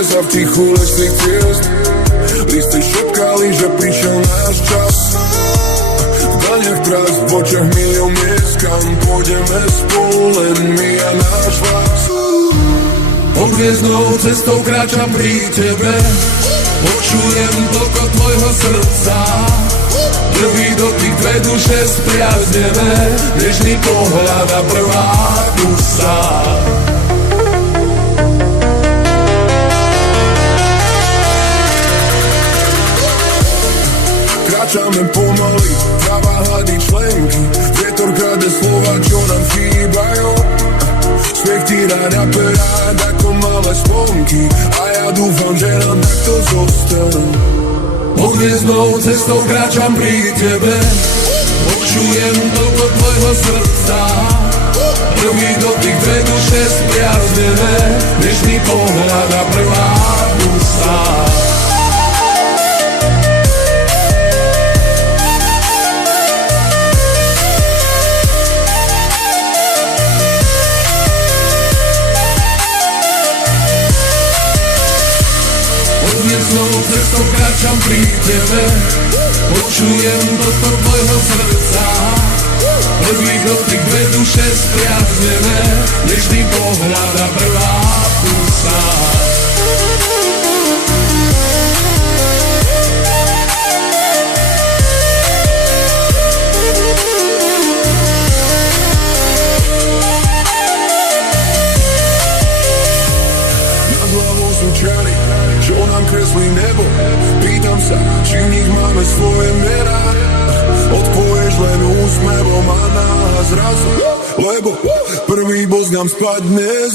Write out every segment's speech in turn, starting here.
sa v tichu lesných ciest. Listy šepkali, že prišiel náš čas. V daniach trás, v očiach milión miest, kam pôjdeme spolu, len my a náš vás. Pod hviezdnou cestou kráčam pri tebe, počujem toko tvojho srdca. Prvý dotyk, dve duše spriaznené, nežný pohľad a prvá pusa. Kráčame pomaly, tráva hladí členky, vietor krade slova, čo nám chýbajú. Smiech týra na perách ako malé sponky, a ja dúfam, že nám takto zostanú. Pod hviezdnou cestou kráčam pri tebe, počujem toko tvojho srdca. Prvý dotyk, dve duše spriaznené, nežný pohľad a prvá pusa. Hviezdnou cestou kráčam pri tebe, počujem toto tvojho srdca. Prvý dotyk, dve duše spriaznené, nežný pohľad a prvá pusa. Nad hlavou sú čary, čo nám kreslí nebo. Pýtam sa, či v nich máme svoje mená. Odpovieš len úsmevom a náhlas zrazu, lebo prvý bosk nám spadne z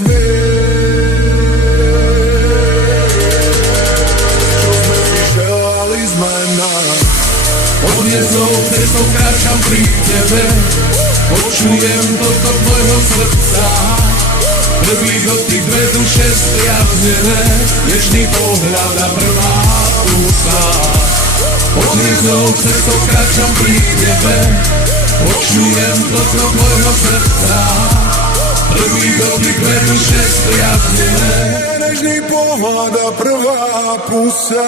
čo sme si želali znamená. Pod hviezdnou cestou kráčam pri tebe, počujem toto tvojho srdca. Prvý dotyk, dve duše spriaznené, nežný pohľad a prvá pusa. Pod hviezdnou cestou kráčam pri tebe, počujem toto tvojho srdca. Prvý dotyk, dve duše spriaznené, nežný pohľad a prvá pusa.